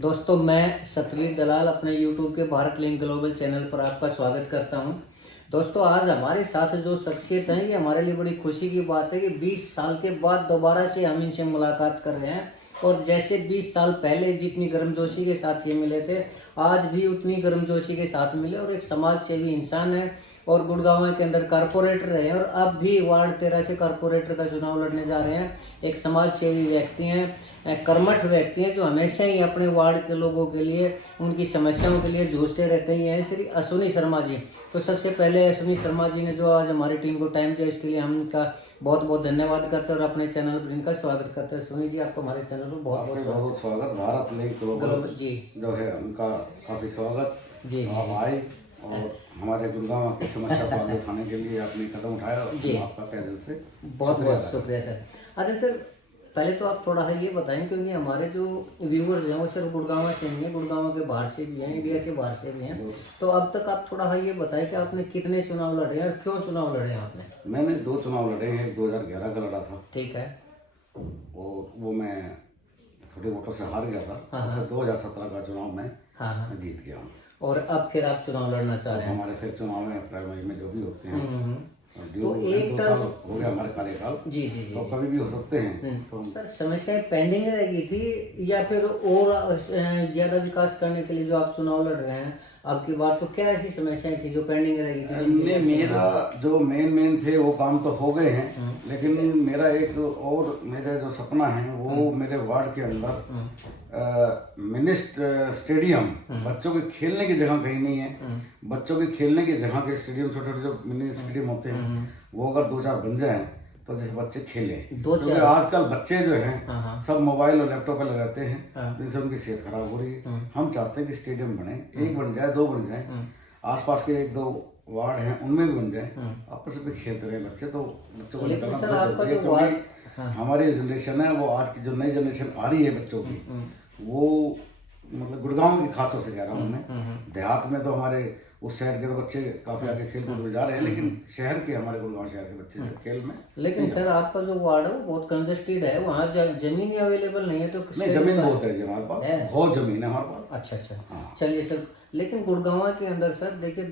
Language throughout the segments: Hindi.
दोस्तों मैं सतवीर दलाल अपने YouTube के भारत लिंक ग्लोबल चैनल पर आपका स्वागत करता हूं। दोस्तों आज हमारे साथ जो शख्सियत हैं ये हमारे लिए बड़ी खुशी की बात है कि 20 साल के बाद दोबारा से हम इनसे मुलाकात कर रहे हैं। और जैसे 20 साल पहले जितनी गर्मजोशी के साथ ये मिले थे, आज भी उतनी गर्मजोशी के साथ मिले। और एक समाज सेवी इंसान है और गुड़गांव के अंदर कारपोरेटर रहे और अब भी वार्ड 13 से कारपोरेटर का चुनाव लड़ने जा रहे हैं। एक समाज सेवी व्यक्ति हैं, कर्मठ व्यक्ति हैं जो हमेशा ही अपने वार्ड के लोगों के लिए, उनकी समस्याओं के लिए जूझते रहते हैं। श्री अश्विनी शर्मा जी। तो सबसे पहले अश्विनी शर्मा जी ने जो आज हमारी टीम को टाइम दिया, इसके लिए हम इनका बहुत बहुत धन्यवाद करते हैं और अपने चैनल पर इनका स्वागत करते हैं। अश्विनी जी आपको हमारे चैनल पर बहुत बहुत स्वागत। भारत लिंक ग्लोबल जी जो है उनका काफी स्वागत जी। आप आए और हमारे गुड़गांव की समस्या को आगे उठाने के लिए आपने कदम उठाया जी। आपका तहे दिल से बहुत बहुत शुक्रिया सर। अच्छा सर, पहले तो आप थोड़ा ये बताएं क्योंकि हमारे जो व्यूवर्स हैं वो सिर्फ गुड़गांव से नहीं है, गुड़गांव के बाहर से भी हैं, इंडिया से बाहर से भी हैं। तो अब तक आप थोड़ा ये बताएं कि आपने कितने चुनाव लड़े हैं और क्यों चुनाव लड़े हैं आपने? मैंने 2 चुनाव लड़े हैं। 2011 का लड़ा था, ठीक है, वो मैं छोटे वोटों से हार गया था। हाँ, फिर 2017 का चुनाव में हाँ हाँ, मैं जीत गया हूँ। और अब फिर आप चुनाव लड़ना चाह रहे हैं? हमारे फिर चुनाव में अप्रैल मई में जो भी होते हैं तो एक 2 साल हो गया हमारे कार्यकाल, जी जी जी तो कभी भी हो सकते हैं। तो सर समस्याएं पेंडिंग रह गई थी या फिर और ज्यादा विकास करने के लिए जो आप चुनाव लड़ रहे हैं अब की बार, तो क्या ऐसी समस्याएं थी जो पेंडिंग रह गई थी? मेरा जो मेन थे वो काम तो हो गए हैं, लेकिन मेरा एक और मेरा जो सपना है वो मेरे वार्ड के अंदर मिनी स्टेडियम, बच्चों के खेलने की जगह कहीं नहीं है। बच्चों के खेलने की जगह के स्टेडियम, छोटे छोटे जो मिनी स्टेडियम होते हैं वो अगर 2-4 बन जाए तो जैसे बच्चे खेलें। क्योंकि आजकल बच्चे जो हैं सब मोबाइल और लैपटॉप पे लगाते हैं, जिनसे उनकी सेहत खराब हो रही है। हम चाहते हैं कि स्टेडियम बने, 1 बन जाए, 2 बन जाए, आसपास के 1-2 वार्ड हैं उनमें भी बन जाए, आपस में खेलते रहे बच्चे। तो बच्चों को निकलना बहुत जरूरी है, क्योंकि हमारी जनरेशन है वो, आज की जो नई जनरेशन आ रही है बच्चों की, वो मतलब गुड़गांव की खासतौर से कह रहा हूँ मैं। देहात में तो हमारे उस शहर के तो बच्चे काफी आगे खेल कूद में जा रहे हैं, लेकिन शहर के, हमारे गुड़गांव शहर के बच्चे जो खेल में। लेकिन सर आपका जो वार्ड है वो बहुत कंजेस्टेड है, वहाँ जमीन ही अवेलेबल नहीं है। तो नहीं, जमीन बहुत है जी हमारे पास, बहुत जमीन है हमारे पास। अच्छा अच्छा, हाँ। चलिए सर। लेकिन गुड़गांव के अंदर सर देखिए,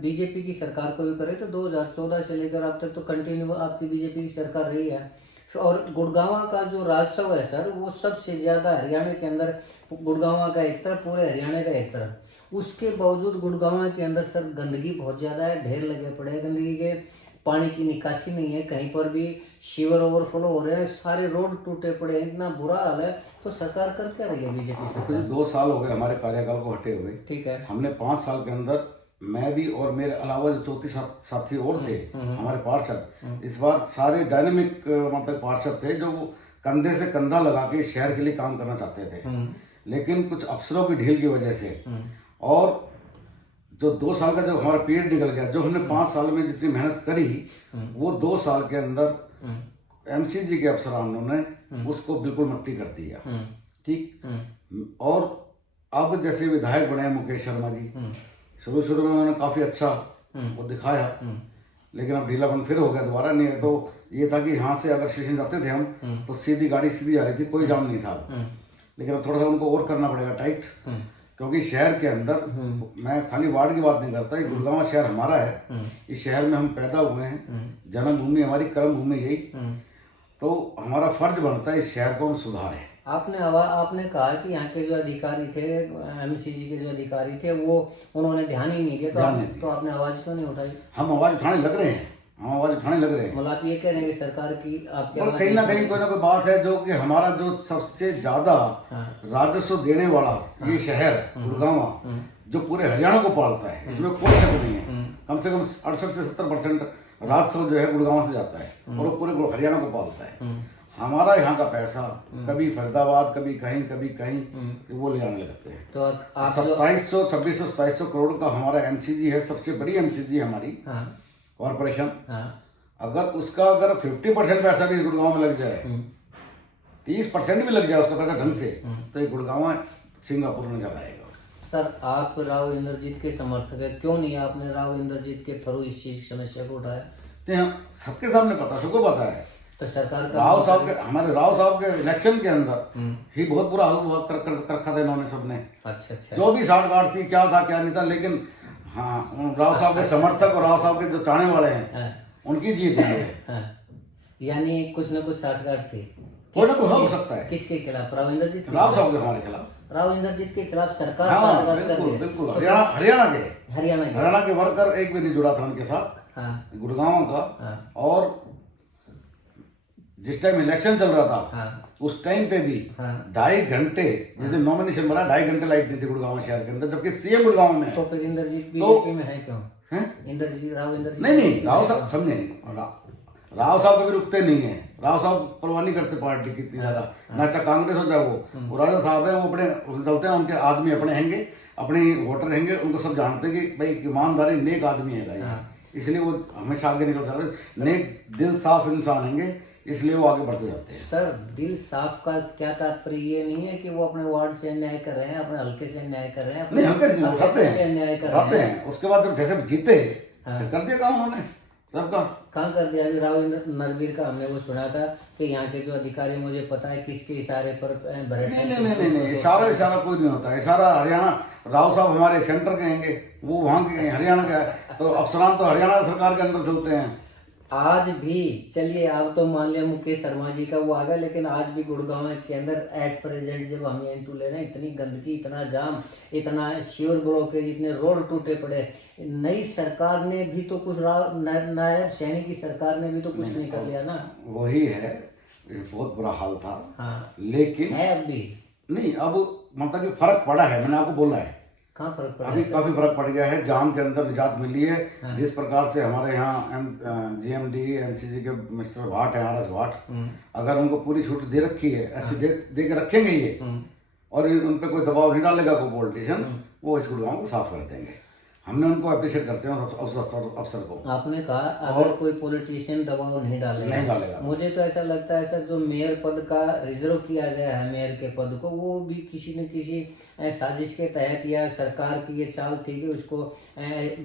बीजेपी की सरकार को भी करे तो 2014 से लेकर अब तक तो कंटिन्यू आपकी बीजेपी की सरकार रही है। और गुड़गांव का जो राजस्व है सर वो सबसे ज्यादा हरियाणा के अंदर, गुड़गांव का एक तरफ, पूरे हरियाणा का एक तरफ। उसके बावजूद गुड़गांव के अंदर सर गंदगी बहुत ज्यादा है, ढेर लगे पड़े हैं गंदगी के, पानी की निकासी नहीं है, कहीं पर भी सीवर ओवरफ्लो हो रहे हैं, सारे रोड टूटे पड़े हैं, इतना बुरा हाल है। तो सरकार कर क्या रही है बीजेपी सरकार? 2 साल हो गए हमारे कार्यकाल को हटे हुए, ठीक है। हमने 5 साल के अंदर, मैं भी और मेरे अलावा जो 34 साथी और थे हमारे पार्षद, इस बार सारे डायनेमिक मतलब पार्षद थे जो कंधे से कंधा लगा के शहर के लिए काम करना चाहते थे। लेकिन कुछ अफसरों की ढील की वजह से और जो 2 साल का जो हमारा पीरियड निकल गया, जो हमने 5 साल में जितनी मेहनत करी वो 2 साल के अंदर एमसीजी के अफसरानों ने उसको बिल्कुल मट्टी कर दिया, ठीक। और अब जैसे विधायक बने मुकेश शर्मा जी, शुरू में उन्होंने काफी अच्छा वो दिखाया, लेकिन अब ढीलापन फिर हो गया दोबारा। नहीं है तो ये था कि यहाँ से अगर स्टेशन जाते थे हम तो सीधी गाड़ी सीधी आ रही थी, कोई जाम नहीं था। लेकिन अब थोड़ा सा उनको और करना पड़ेगा टाइट, क्योंकि शहर के अंदर, मैं खाली वार्ड की बात नहीं करता, ये गुड़गांव शहर हमारा है, इस शहर में हम पैदा हुए हैं, जन्मभूमि हमारी, कर्म भूमि यही, तो हमारा फर्ज बनता है इस शहर को हम सुधारें। आपने कहा कि यहाँ के जो अधिकारी थे, एमसीजी के जो अधिकारी थे, वो उन्होंने ध्यान ही नहीं दिया, तो आपने आवाज क्यों नहीं उठाई? हम आवाज उठाने लग रहे हैं, मतलब आप ये कह रहे हैं कि सरकार की आपके कहीं ना कहीं कोई ना कोई बात है, जो कि हमारा जो सबसे ज्यादा राजस्व देने वाला ये शहर गुड़गांव, जो पूरे हरियाणा को पालता है, इसमें कोई शक नहीं है। कम से कम 68 से 70% राजस्व जो है गुड़गांव से जाता है और वो पूरे हरियाणा को पालता है। हमारा यहाँ का पैसा कभी फरीदाबाद, कभी कहीं वो ले आने लगते हैं। तो आप 2700, 2600, 2700 करोड़ का हमारा एमसीजी है, सबसे बड़ी एमसीजी हमारी कॉर्पोरेशन। अगर उसका 50% पैसा भी गुड़गांव में लग जाए, 30% भी लग जाए उसका पैसा ढंग से, तो ये गुड़गांव सिंगापुर में जा आएगा। सर आप राव इंद्रजीत के समर्थक है, क्यों नहीं आपने राव इंद्रजीत के थ्रू इस चीज की समस्या को उठाया? नहीं, हम सबके सामने पता, सबको पता है तो सरकार का राव साहब के, हमारे राव साहब के इलेक्शन के अंदर ही बहुत बुरा हाल हुआ कर रखा था इन्होंने सबने। अच्छा। जो भी साठ गांठ थी, क्या था क्या नहीं था, लेकिन हाँ राव साहब के समर्थक और राव साहब के जो चाहने वाले हैं उनकी जीत हुई है। यानी कुछ न कुछ साठ गांठ थी, कोई ना कोई हो सकता है। किसके खिलाफ? राव इंद्रजीत के राव साहब के हमारे खिलाफ, राव इंद्रजीत के खिलाफ सरकार हाँ साठ गांठ कर बिल्कुल रही है। बिल्कुल। तो हरियाणा के वर्कर एक भी नहीं जुड़ा था उनके साथ, गुड़गांव का। और जिस टाइम इलेक्शन चल रहा था उस टाइम पे भी 2.5 घंटे, जिस दिन नॉमिनेशन बना 2.5 घंटे लाइट नहीं थी गुड़गांव शहर के अंदर, जबकि सीएम गुड़गांव में है। तो फिर इंद्रजीत बीजेपी में है क्यों? इंद्रजीत, राव इंद्रजीत नहीं राव साहब समझे नहीं, राव साहब कभी रुकते नहीं है। राव साहब परवाह नहीं करते पार्टी की इतनी ज्यादा, ना चाहे कांग्रेस हो चाहे वो राजा साहब है, वो अपने चलते हैं, उनके आदमी अपने हैंगे, अपने वोटर हैंगे, उनको सब जानते हैं कि भाई ईमानदारी नेक आदमी है, इसलिए वो हमेशा आगे निकल जाते हैं। नेक दिल साफ इंसान हैंगे, इसलिए वो आगे बढ़ते जाते हैं। सर दिल साफ का क्या तात्पर्य ये नहीं है कि वो अपने वार्ड से अन्याय कर रहे हैं, अपने हल्के से अन्याय कर रहे हैं, नहीं हल्के से अन्याय कर रहे हैं। उसके बाद जब जैसे जीते कर दिया काम उन्होंने सबका। कहाँ कर दिया? अभी राव नरवीर का हमने वो सुना था कि यहाँ के जो अधिकारी, मुझे पता है किसके इशारे पर नहीं, इशारा कोई नहीं होता। इशारा हरियाणा, राव साहब हमारे सेंटर के हैंगे, वो वहाँ के हरियाणा के, तो अफसरान तो हरियाणा सरकार के अंदर चलते हैं। आज भी चलिए, अब तो मान लिया मुकेश शर्मा जी का वो आ गया, लेकिन आज भी गुड़गांव के अंदर एट प्रेजेंट जब हम इंटू ले रहे हैं, इतनी गंदगी, इतना जाम, इतना श्योर ब्लॉकेज, इतने रोड टूटे पड़े। नई सरकार ने भी तो कुछ, नायब सैनी की सरकार ने भी तो कुछ नहीं कर लिया ना। वही है, बहुत बुरा हाल था। लेकिन है अब भी नहीं, अब मतलब कि फर्क पड़ा है, मैंने आपको बोला है। कहाँ फर्क पड़ा? अभी काफी फर्क पड़ गया है, जाम के अंदर निजात मिली है। जिस प्रकार से हमारे यहाँ जीएमडी एनसीसी के मिस्टर भाट है, RS भाट, अगर उनको पूरी छूट दे रखी है, ऐसे दे के रखेंगे ये, और उन पे कोई दबाव नहीं डालेगा कोई पॉलिटिशियन, वो इस गुड़गांव को साफ कर देंगे। हमने उनको अप्रिशिएट करते हैं अफसर को। आपने कहा अगर कोई पॉलिटिशियन दबाव नहीं डालेगा, मुझे तो ऐसा लगता है सर, जो मेयर पद का रिजर्व किया गया है, मेयर के पद को, वो भी किसी न किसी साजिश के तहत, या सरकार की ये चाल थी कि उसको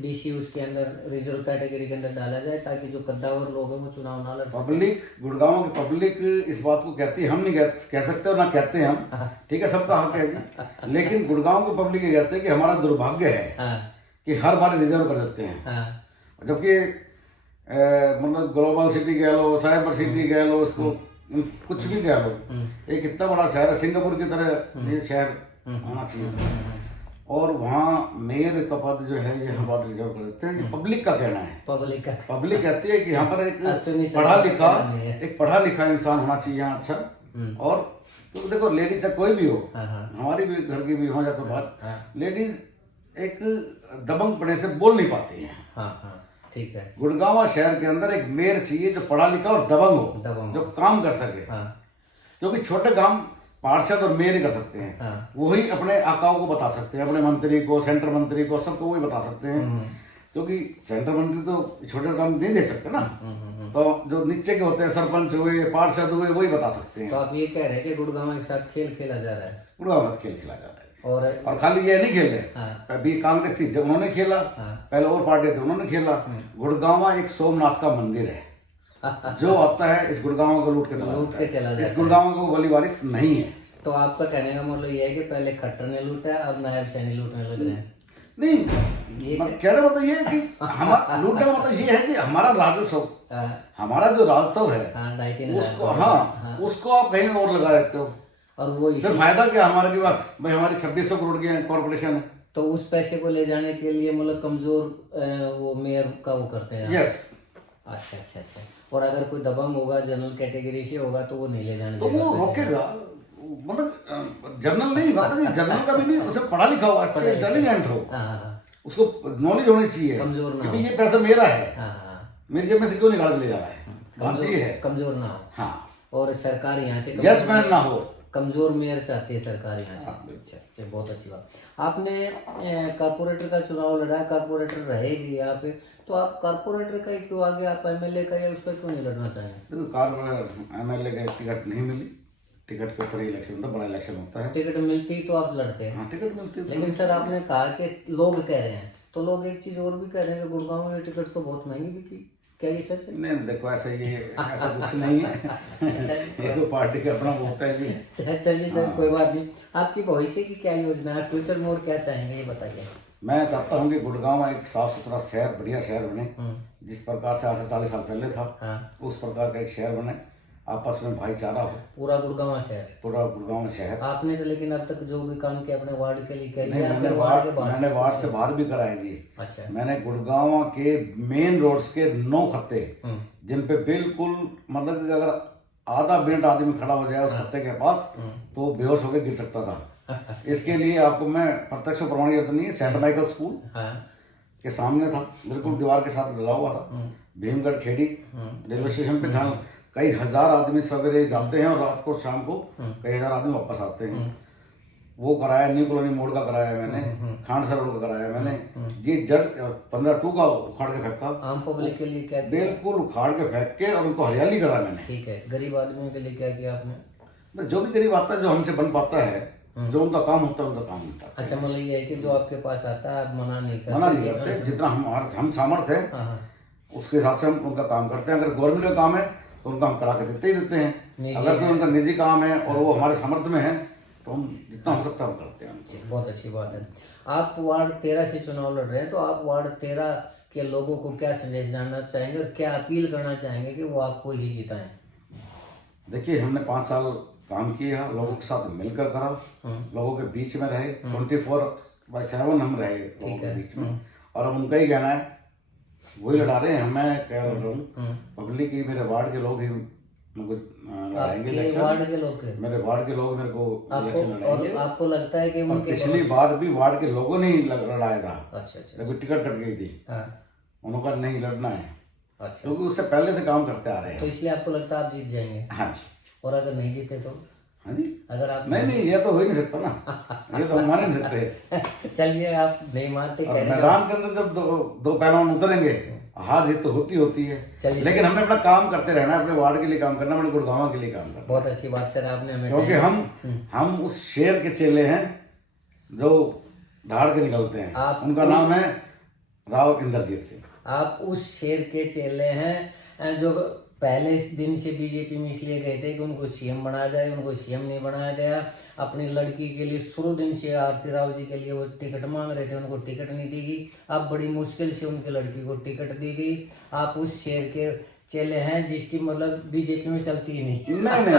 BC उसके अंदर रिजर्व कैटेगरी के अंदर डाला जाए, ताकि जो कद्दावर लोग हैं वो चुनाव ना लड़ सके। पब्लिक, गुड़गांव की पब्लिक इस बात को कहती है, हम नहीं कह सकते और ना कहते हैं हम, ठीक है, सबका हक है जी। लेकिन गुड़गांव की पब्लिक ये कहते हैं कि हमारा दुर्भाग्य है कि हर बार रिजर्व कर देते हैं। जबकि मतलब ग्लोबल सिटी कह लो, साइबर सिटी कह लो, उसको कुछ भी कह लो, एक इतना बड़ा शहर है, सिंगापुर की तरह ये शहर होना चाहिए, और वहाँ मेयर का पद जो है ये हर बार रिजर्व कर देते हैं। ये पब्लिक का कहना है। पब्लिक कहती है कि यहाँ पर एक पढ़ा लिखा इंसान होना चाहिए यहाँ, अच्छा। और तो देखो, लेडीज चाहे कोई भी हो, हमारी भी घर की भी हो या कोई बात, लेडीज एक दबंग पड़े से बोल नहीं पाती हैं। ठीक है। गुड़गांव शहर के अंदर एक मेयर चाहिए जो पढ़ा लिखा और दबंग हो, जो काम कर सके। क्योंकि छोटे काम पार्षद और मेयर ही कर सकते हैं। वही अपने आकाओं को बता सकते हैं, अपने मंत्री को, सेंटर मंत्री को, सबको वही बता सकते हैं। क्योंकि सेंटर मंत्री तो छोटे काम नहीं दे सकते ना, तो जो नीचे के होते हैं, सरपंच हुए, पार्षद हुए, वही बता सकते हैं। तो आप ये कह रहे हैं कि गुड़गांव के साथ खेल खेला जा रहा है? गुड़गांव खेल खेला जा रहा है, और खाली ये नहीं खेल रहे। अभी कांग्रेस थी जब उन्होंने खेला, पहले और पार्टी थी उन्होंने खेला। गुड़गांव एक सोमनाथ का मंदिर है, जो आता है इस गुड़गांव को लूट के चला जाता है। इस गुड़गांव को वली वारिस नहीं है। तो आपका कहने का मतलब ये है कि पहले खट्टर ने लूटा है, अब नायब सैनी लूटने लग रहे हैं? नहीं, कहने मतलब ये है कि हमारा लूटने का मतलब ये है कि हमारा राजस्व, हमारा जो राजस्व है उसको उसको आप कहीं और लगा देते हो, और वो सर फायदा क्या हमारा की बात, भाई हमारी 2600 करोड़ की कॉर्पोरेशन है, तो उस पैसे को ले जाने के लिए मतलब कमजोर वो मेयर का वो करते हैं। यस। अच्छा। और अगर कोई दबंग होगा, जनरल कैटेगरी से होगा, तो वो नहीं ले जाने, तो वो रोकेगा। मतलब जनरल नहीं, जनरल का भी नहीं, उसे पढ़ा लिखा हो, अच्छा इंटेलिजेंट हो, उसको नॉलेज होनी चाहिए, कमजोर ना हो, ये पैसा मेरा है, मेरी जेब में से क्यों निकाल के ले जा रहा है, कमजोर ना हो। हाँ, और सरकार यहाँ से यस मैन ना हो, कमजोर मेयर चाहती है सरकार यहाँ से। अच्छा, बहुत अच्छी बात। आपने कारपोरेटर का चुनाव लड़ा, कारपोरेटर रहे भी यहाँ पे, तो आप कारपोरेटर का ही क्यों आगे, आप MLA का या उसका क्यों नहीं लड़ना चाहेंगे? कारपोरेटर MLA का टिकट नहीं मिली, टिकट के ऊपर इलेक्शन होता है, बड़ा इलेक्शन होता है। टिकट मिलती तो आप लड़ते हैं? हाँ, टिकट मिलती है। लेकिन सर आपने कहा कि लोग कह रहे हैं, तो लोग एक चीज और भी कह रहे हैं कि गुड़गांव में टिकट तो बहुत महंगी बिकी। क्या ये सच है? नहीं देखो ऐसा ऐसा कुछ नहीं है। ये तो पार्टी का अपना वोट है जी। चलिए सर, कोई बात नहीं। आपकी भविष्य की क्या योजना है, फ्यूचर में और क्या चाहेंगे ये बताइए। मैं चाहता हूँ कि गुड़गांव एक साफ सुथरा शहर, बढ़िया शहर बने, जिस प्रकार से आज से 40 साल पहले था, उस प्रकार का एक शहर बने, आपस में भाईचारा हो। पूरा गुड़गांव शहर। आपने तो लेकिन अब तक जो भी काम किया अपने वार्ड के लिए किया? मैंने वार्ड से बाहर भी कराया जी। अच्छा। मैंने गुड़गांव के मेन रोड्स के 9 खत्ते, जिन पे बिल्कुल मतलब कि अगर आधा मिनट आदमी खड़ा हो जाए उस खत्ते के पास तो बेहोश होकर गिर सकता था। इसके लिए आपको मैं प्रत्यक्ष प्रमाणित नहीं है, सेंट माइकल स्कूल के सामने था, बिल्कुल दीवार के साथ लगा हुआ था। भीमगढ़ खेड़ी रेलवे स्टेशन पे जहाँ कई हजार आदमी सवेरे जाते हैं और रात को शाम को कई हजार आदमी वापस आते हैं, वो कराया। न्यू कॉलोनी मोड़ का कराया मैंने, खांडसा रोड का कराया मैंने। ये जड़ 15-2 का उखाड़ के फेंका, आम पब्लिक के लिए क्या? बिल्कुल उखाड़ के फेंक के और उनको हरियाली करा मैंने। ठीक है। गरीब आदमियों के लिए क्या किया आपने? जो भी गरीब आता है, जो हमसे बन पाता है, जो उनका काम होता है, उनका काम होता है। अच्छा, मतलब ये है कि जो आपके पास आता है आप मना नहीं करते, जितना हम सामर्थ्य है उसके हिसाब से हम उनका काम करते हैं। अगर गवर्नमेंट का काम है तो उनका हम करा के देते ही देते हैं। अगर कोई उनका निजी काम है और वो हमारे सामर्थ्य में है तो हम जितना हो सकता है हम करते हैं। बहुत अच्छी बात है। आप वार्ड 13 से चुनाव लड़ रहे हैं, तो आप वार्ड 13 के लोगों को क्या संदेश जानना चाहेंगे और क्या अपील करना चाहेंगे कि वो आपको ही जिताएं? देखिए, हमने 5 साल काम किया, लोगों के साथ मिलकर करा, लोगों के बीच में रहे, 24/7 हम रहे लोगों के बीच में, और अब उनका ही कहना है, वही लड़ा रहे हैं। मैं क्या लड़ रहा हूँ, पब्लिक ही, मेरे वार्ड के लोग ही मुझे लड़ाएंगे इलेक्शन। वार्ड के लोग मेरे वार्ड के लोग मेरे को इलेक्शन लड़ाएंगे। और आपको लगता है कि उनके पिछली बार भी वार्ड के लोगों ने ही लड़ाया था। अच्छा। जब टिकट कट गई थी, उन्होंने कहा नहीं लड़ना है। अच्छा। क्योंकि उससे पहले से काम करते आ रहे हैं, तो इसलिए आपको लगता है आप जीत जाएंगे? हाँ जी। और अगर नहीं जीते तो? हाँ जी। अगर आप नहीं, ये तो हो ही नहीं सकता ना, ये तो मान ही नहीं सकते। चलिए, आप नहीं मानते, मैदान के अंदर जब दो पहलवान उतरेंगे, हार जीत तो होती है, लेकिन हमने अपना काम करते रहना है, अपने वार्ड के लिए काम करना, अपने गुड़गांव के लिए काम करना। बहुत अच्छी बात सर आपने हमें, क्योंकि हम उस शेर के चेले हैं जो धाड़ के निकलते हैं। उनका नाम है राव इंद्रजीत सिंह। आप उस शेर के चेले हैं जो पहले दिन से बीजेपी में इसलिए गए थे कि उनको सीएम बनाया जाए, उनको सीएम नहीं बनाया गया। अपनी लड़की के लिए शुरू दिन से आरती राव जी के लिए वो टिकट मांग रहे थे, उनको टिकट नहीं दी गई। अब बड़ी मुश्किल से उनकी लड़की को टिकट दी गई। आप उस शेर के चेले हैं जिसकी मतलब बीजेपी में चलती ही नहीं। नहीं,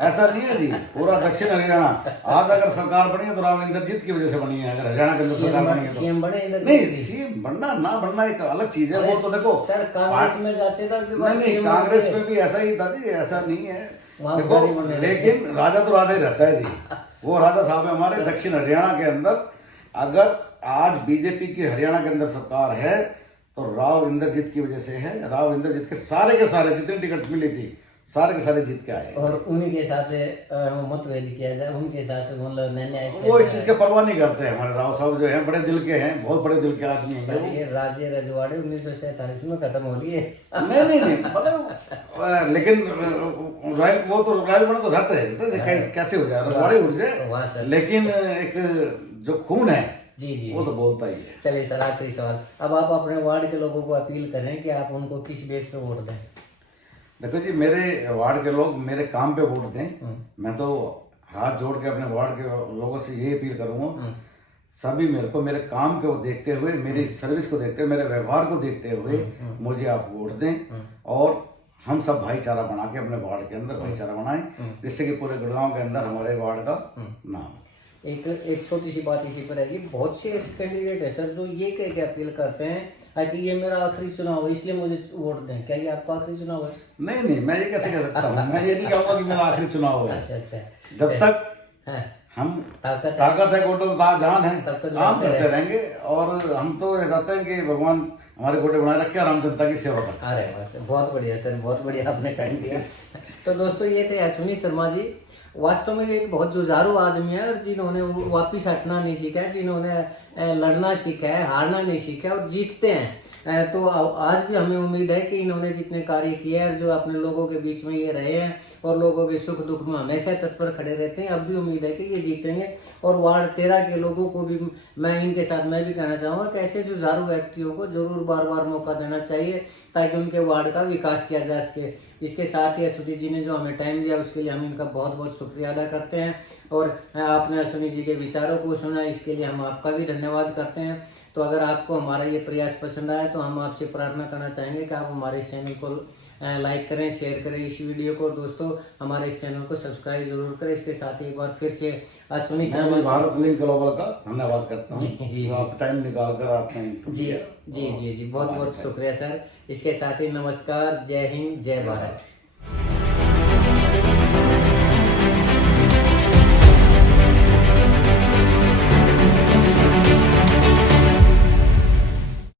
ऐसा नहीं है जी। पूरा दक्षिण हरियाणा आज अगर सरकार बनी है तो राव इंद्रजीत की वजह से बनी है। अगर हरियाणा के अंदर सरकार बनी है तो सीएम बने नहीं, सीएम बनना ना बनना एक अलग चीज है। वो तो देखो सर, कांग्रेस में जाते थे, नहीं, कांग्रेस में भी ऐसा ही था जी, ऐसा नहीं है देखो। लेकिन राजा तो राजा ही रहता है जी। वो राजा साहब है हमारे दक्षिण हरियाणा के अंदर। अगर आज बीजेपी की हरियाणा के अंदर सरकार है तो राव इंद्रजीत की वजह से है। राव इंद्रजीत के सारे जितने टिकट मिली थी सारे के सारे जीत के आए, और उन्हीं के साथ मतभेद किया जाए, उनके साथ मतलब न्याय। वो इस चीज की परवाह नहीं करते हैं। हमारे राव साहब जो हैं बड़े दिल के हैं, बहुत बड़े दिल के आदमी हैं। ये राज्य रजवाड़े 1947 में खत्म हो लिए। नहीं मतलब लेकिन रॉयल वो तो रॉयल बना तो रहते हैं, कैसे हो जाए रजवाड़े उड़ जाए, लेकिन एक जो खून है जी वो तो बोलता ही है। चलिए सर, आखिरी सवाल। अब आप अपने वार्ड के लोगों को अपील करें कि आप उनको किस बेस पे वोट दें? देखो जी, मेरे वार्ड के लोग मेरे काम पे वोट दें। मैं तो हाथ जोड़ के अपने वार्ड के लोगों से ये अपील करूंगा, सभी मेरे को मेरे काम को देखते हुए, मेरी सर्विस को देखते हुए, मेरे व्यवहार को देखते हुए मुझे आप वोट दें, और हम सब भाईचारा बना के अपने वार्ड के अंदर भाईचारा बनाएं, जिससे कि पूरे गुड़गांव के अंदर हमारे वार्ड का नाम। एक छोटी सी बात इसी पर है कि बहुत से ऐसे कैंडिडेट है सर जो ये कह के अपील करते हैं कि ये मेरा आखिरी चुनाव है इसलिए मुझे वोट दें। क्या ये आपका आखिरी चुनाव है? नहीं, मैं ये कैसे कह सकता हूँ। मैं ये नहीं कहूँगा कि मेरा आखिरी चुनाव है। अच्छा। जब तक हम ताकत है, गोटो जान है, तब तक काम करते रहेंगे। और हम तो ये चाहते हैं कि भगवान हमारे गोटे बनाए रखे और हम जनता की सेवा करते हैं। अरे बस, बहुत बढ़िया सर, बहुत बढ़िया आपने टाइम दिया। तो दोस्तों, ये थे अश्विनी शर्मा जी। वास्तव में एक बहुत जुझारू आदमी है, और जिन्होंने वापिस हटना नहीं सीखा है, जिन्होंने लड़ना सीखा है, हारना नहीं सीखा है, और जीतते हैं। तो आज भी हमें उम्मीद है कि इन्होंने जितने कार्य किए हैं, जो अपने लोगों के बीच में ये रहे हैं और लोगों के सुख दुख में हमेशा तत्पर खड़े रहते हैं, अब भी उम्मीद है कि ये जीतेंगे। और वार्ड 13 के लोगों को भी मैं इनके साथ मैं भी कहना चाहूँगा कि ऐसे जुझारू व्यक्तियों को जरूर बार बार मौका देना चाहिए ताकि उनके वार्ड का विकास किया जा सके। इसके साथ ही अश्विनी जी ने जो हमें टाइम दिया उसके लिए हम इनका बहुत बहुत शुक्रिया अदा करते हैं, और आपने अश्विनी जी के विचारों को सुना इसके लिए हम आपका भी धन्यवाद करते हैं। तो अगर आपको हमारा ये प्रयास पसंद आया तो हम आपसे प्रार्थना करना चाहेंगे कि आप हमारे इस चैनल को लाइक करें, शेयर करें इस वीडियो को। दोस्तों हमारे इस चैनल को सब्सक्राइब जरूर करें। इसके साथ ही एक बार फिर से अश्विनी मैं भारत लिंक ग्लोबल का धन्यवाद करता हूँ जी, आप टाइम निकाल कर आपने जी बहुत बहुत शुक्रिया सर। इसके साथ ही नमस्कार, जय हिंद, जय भारत।